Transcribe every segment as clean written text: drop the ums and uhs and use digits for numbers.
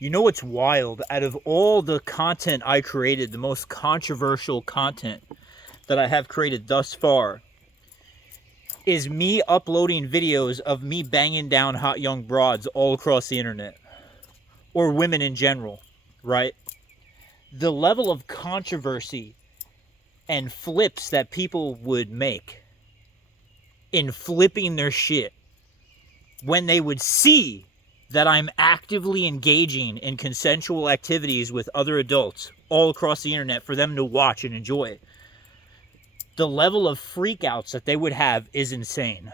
You know what's wild? Out of all the content I created, the most controversial content that I have created thus far is me uploading videos of me banging down hot young broads all across the internet. Or women in general, right? The level of controversy and flips that people would make in flipping their shit when they would see that I'm actively engaging in consensual activities with other adults all across the internet for them to watch and enjoy. The level of freakouts that they would have is insane.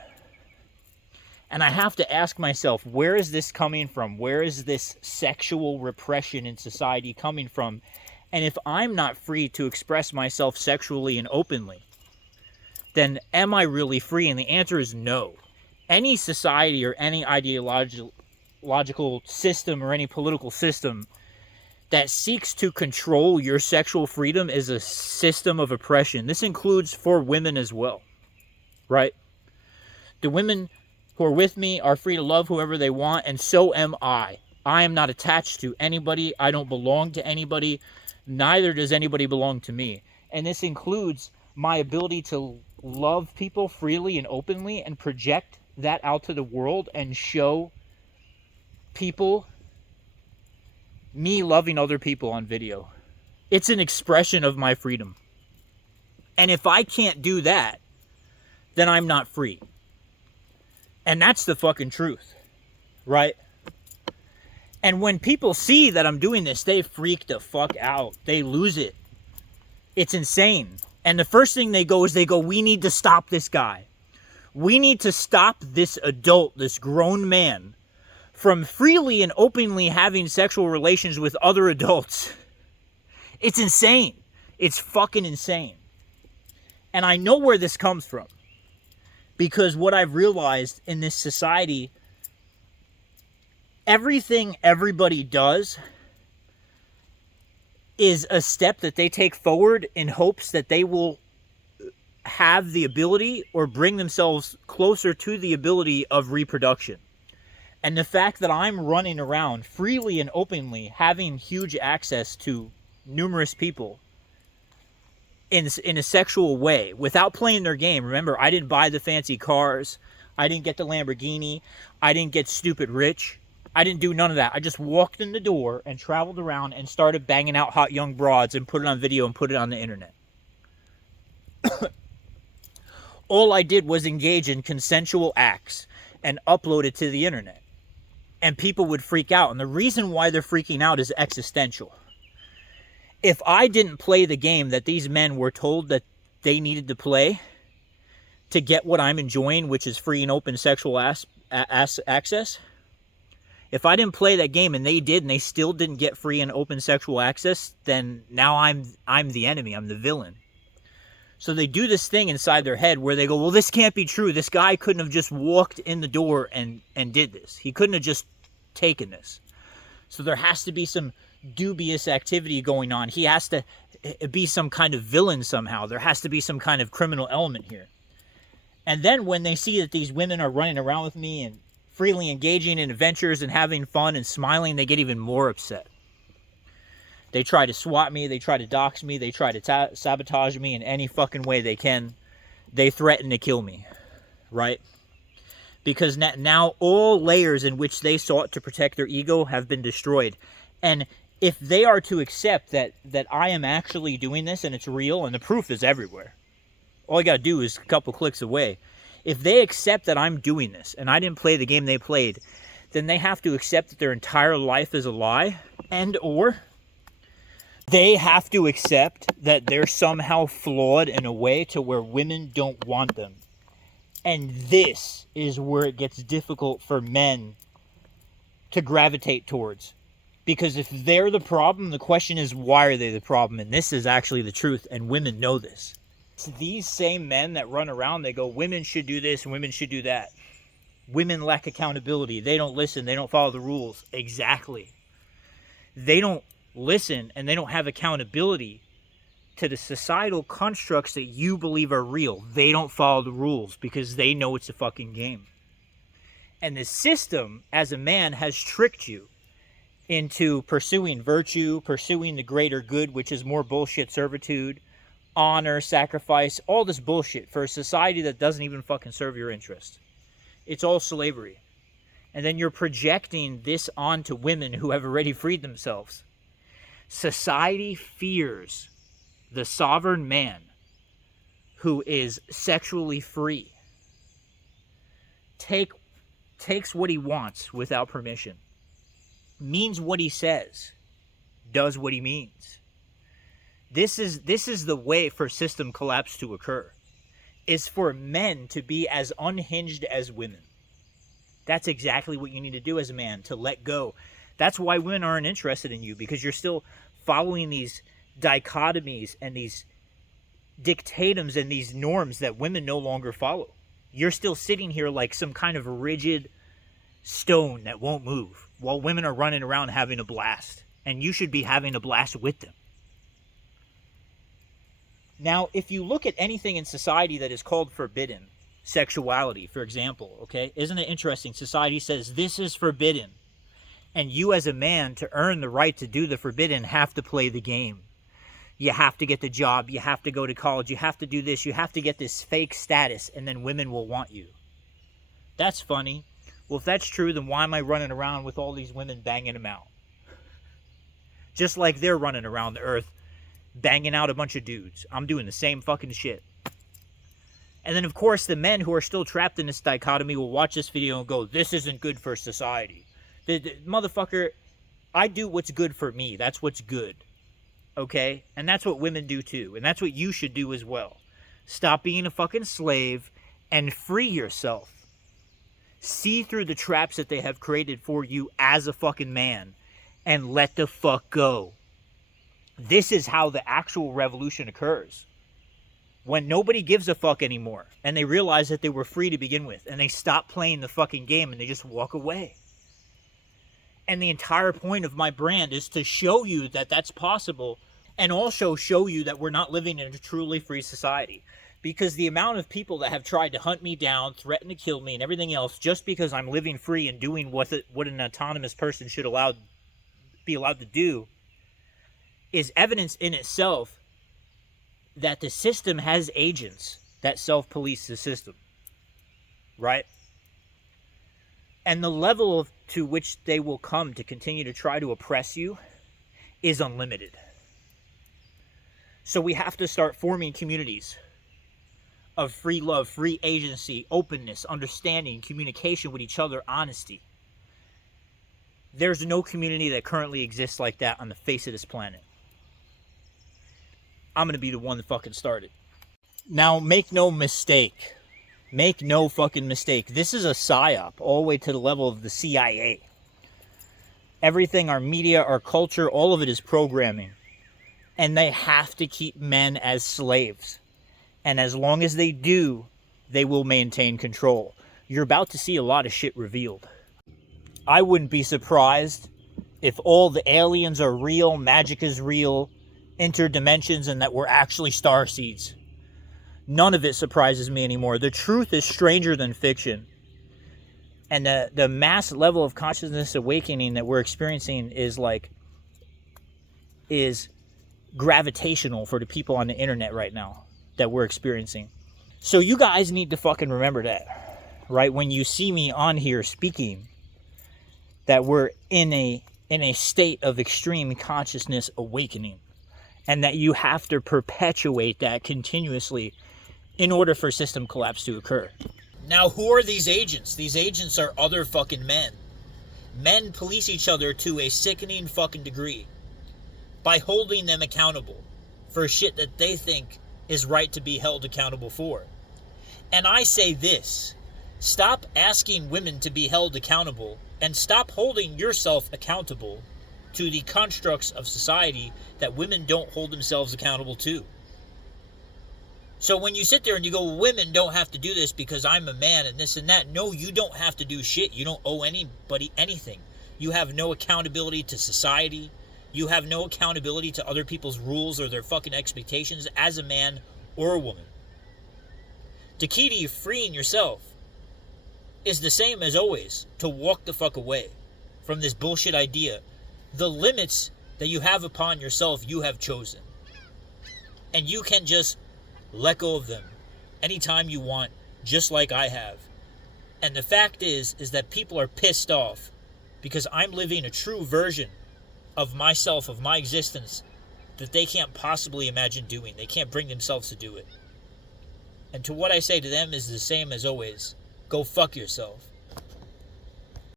And I have to ask myself, where is this coming from? Where is this sexual repression in society coming from? And if I'm not free to express myself sexually and openly, then am I really free? And the answer is no. Any society or any ideological system or any political system that seeks to control your sexual freedom is a system of oppression. This includes for women as well, right? The women who are with me are free to love whoever they want, and so am I. I am not attached to anybody. I don't belong to anybody. Neither does anybody belong to me. And this includes my ability to love people freely and openly and project that out to the world and show people me loving other people on video. It's an expression of my freedom. And if I can't do that, then I'm not free. And that's the fucking truth, right? And when people see that I'm doing this, they freak the fuck out. They lose it. It's insane. And the first thing they go is we need to stop this guy. We need to stop this adult, this grown man, from freely and openly having sexual relations with other adults. It's insane. It's fucking insane. And I know where this comes from. Because what I've realized in this society, everything everybody does is a step that they take forward in hopes that they will have the ability or bring themselves closer to the ability of reproduction. And the fact that I'm running around freely and openly having huge access to numerous people in a sexual way without playing their game. Remember, I didn't buy the fancy cars. I didn't get the Lamborghini. I didn't get stupid rich. I didn't do none of that. I just walked in the door and traveled around and started banging out hot young broads and put it on video and put it on the internet. All I did was engage in consensual acts and upload it to the internet. And people would freak out. And the reason why they're freaking out is existential. If I didn't play the game that these men were told that they needed to play to get what I'm enjoying, which is free and open sexual access, if I didn't play that game and they did and they still didn't get free and open sexual access, then now I'm the enemy. I'm the villain. So they do this thing inside their head where they go, well, this can't be true. This guy couldn't have just walked in the door and did this. He couldn't have just taken this. So there has to be some dubious activity going on. He has to be some kind of villain somehow. There has to be some kind of criminal element here. And then when they see that these women are running around with me and freely engaging in adventures and having fun and smiling, they get even more upset. They try to swat me. They try to dox me. They try to sabotage me in any fucking way they can. They threaten to kill me, right? Because now all layers in which they sought to protect their ego have been destroyed. And if they are to accept that I am actually doing this and it's real and the proof is everywhere, all you got to do is a couple clicks away. If they accept that I'm doing this and I didn't play the game they played, then they have to accept that their entire life is a lie, and or they have to accept that they're somehow flawed in a way to where women don't want them. And this is where it gets difficult for men to gravitate towards. Because if they're the problem, the question is, why are they the problem? And this is actually the truth, and women know this. It's these same men that run around, they go, women should do this and women should do that. Women lack accountability. They don't listen. They don't follow the rules. Exactly. They don't listen and they don't have accountability to the societal constructs that you believe are real. They don't follow the rules because they know it's a fucking game. And the system, as a man, has tricked you into pursuing virtue, pursuing the greater good, which is more bullshit servitude, honor, sacrifice, all this bullshit for a society that doesn't even fucking serve your interest. It's all slavery. And then you're projecting this onto women who have already freed themselves. Society fears the sovereign man who is sexually free, takes what he wants without permission, means what he says, does what he means. This is the way for system collapse to occur, is for men to be as unhinged as women. That's exactly what you need to do as a man, to let go. That's why women aren't interested in you, because you're still following these dichotomies and these dictatums and these norms that women no longer follow. You're still sitting here like some kind of rigid stone that won't move, while women are running around having a blast, and you should be having a blast with them. Now, if you look at anything in society that is called forbidden, sexuality, for example, okay, isn't it interesting? Society says this is forbidden, and you as a man, to earn the right to do the forbidden, have to play the game. You have to get the job, you have to go to college, you have to do this, you have to get this fake status, and then women will want you. That's funny. Well, if that's true, then why am I running around with all these women banging them out? Just like they're running around the earth banging out a bunch of dudes. I'm doing the same fucking shit. And then, of course, the men who are still trapped in this dichotomy will watch this video and go, this isn't good for society. The motherfucker, I do what's good for me. That's what's good. Okay? And that's what women do too. And that's what you should do as well. Stop being a fucking slave and free yourself. See through the traps that they have created for you as a fucking man and let the fuck go. This is how the actual revolution occurs. When nobody gives a fuck anymore and they realize that they were free to begin with and they stop playing the fucking game and they just walk away. And the entire point of my brand is to show you that that's possible, and also show you that we're not living in a truly free society. Because the amount of people that have tried to hunt me down, threaten to kill me, and everything else just because I'm living free and doing what an autonomous person should be allowed to do is evidence in itself that the system has agents that self-police the system. Right? And the level to which they will come to continue to try to oppress you is unlimited. So we have to start forming communities of free love, free agency, openness, understanding, communication with each other, honesty. There's no community that currently exists like that on the face of this planet. I'm going to be the one that fucking started. Now, make no mistake. Make no fucking mistake. This is a psyop all the way to the level of the CIA. Everything, our media, our culture, all of it is programming. And they have to keep men as slaves. And as long as they do, they will maintain control. You're about to see a lot of shit revealed. I wouldn't be surprised if all the aliens are real, magic is real, interdimensions, and that we're actually starseeds. None of it surprises me anymore. The truth is stranger than fiction. And the mass level of consciousness awakening that we're experiencing is gravitational for the people on the internet right now that we're experiencing. So you guys need to fucking remember that, right? When you see me on here speaking, that we're in a state of extreme consciousness awakening, and that you have to perpetuate that continuously in order for system collapse to occur. Now, who are these agents? These agents are other fucking men. Men police each other to a sickening fucking degree by holding them accountable for shit that they think is right to be held accountable for. And I say this: stop asking women to be held accountable, and stop holding yourself accountable to the constructs of society that women don't hold themselves accountable to. So when you sit there and you go, well, women don't have to do this because I'm a man and this and that. No, you don't have to do shit. You don't owe anybody anything. You have no accountability to society. You have no accountability to other people's rules or their fucking expectations as a man or a woman. The key to you freeing yourself is the same as always: to walk the fuck away from this bullshit idea The limits that you have upon yourself, you have chosen. And you can just let go of them anytime you want, just like I have. And the fact is that people are pissed off because I'm living a true version of myself, of my existence, that they can't possibly imagine doing. They can't bring themselves to do it. And to what I say to them is the same as always. Go fuck yourself.